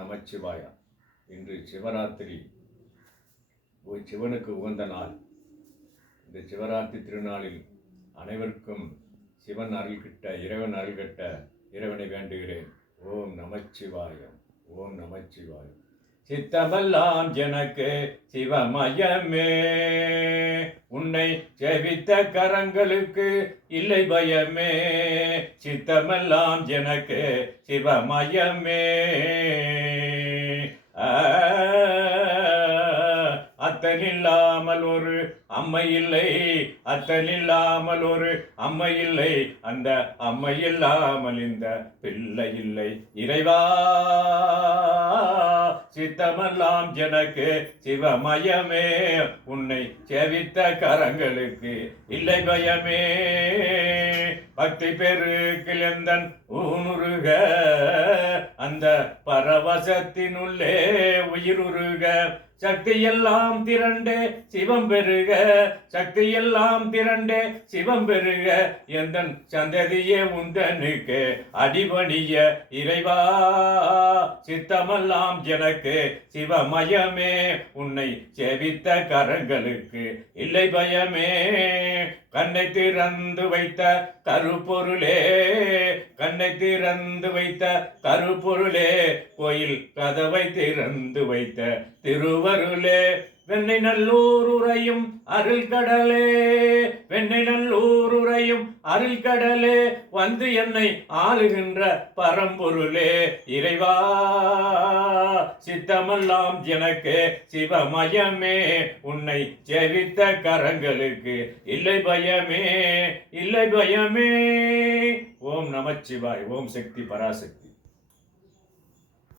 நமச்சிவாயா. இன்று சிவராத்திரி, சிவனுக்கு உகந்த நாள். இந்த சிவராத்திரி திருநாளில் அனைவருக்கும் சிவன் அருள் கிட்ட, இறைவன் அருள் கிட்ட இறைவனை வேண்டுகிறேன். ஓம் நமச்சிவாயம், ஓம் நமச்சிவாயம். சித்தமெல்லாம் எனக்கு சிவமயமே, உன்னை செவித்த கரங்களுக்கு இல்லை பயமே. சித்தமெல்லாம் எனக்கு சிவமயமே, அத்தனில்லாமல் ஒரு அம்மை இல்லை, அத்தனில்லாமல் ஒரு அம்மை இல்லை, அந்த அம்மை இல்லாமல் இந்த பிள்ளை இல்லை. இறைவா, சித்தமெல்லாம் எனக்கு சிவமயமே, உன்னை செவித்த கரங்களுக்கு இல்லை பயமே. பக்தி பெருக்கில் எந்தன் ஊனுருக, அந்த பரவசத்தினுள்ளே உயிருருக. சக்தியெல்லாம் திரண்டே சிவம் பெருக, சக்தியெல்லாம் திரண்டே சிவம் பெருக. எந்தன் சந்ததியே உந்தனுக்கு அடிபணிய இறைவா, சித்தமெல்லாம் எனக்கு சிவமயமே, உன்னை செவித்த கரங்களுக்கு இல்லை பயமே. கண்ணை திறந்து வைத்த கருப்பொருளே, கண்ணை திறந்து வைத்த கருப்பொருளே, கோயில் கதவை திறந்து வைத்த திருவருளே. வெண்ணை நல்லூர் உரையும் அருள் கடலே, வெண்ணை நல்லூர் உரையும் அருள் கடலே, வந்து என்னை ஆளுகின்ற பரம்பொருளே. இறைவா, சித்தமெல்லாம் எனக்கு சிவமயமே, உன்னை செவித்த கரங்களுக்கு இல்லை பயமே, இல்லை பயமே. ஓம் நமச்சிவாய். ஓம் சக்தி பராசக்தி.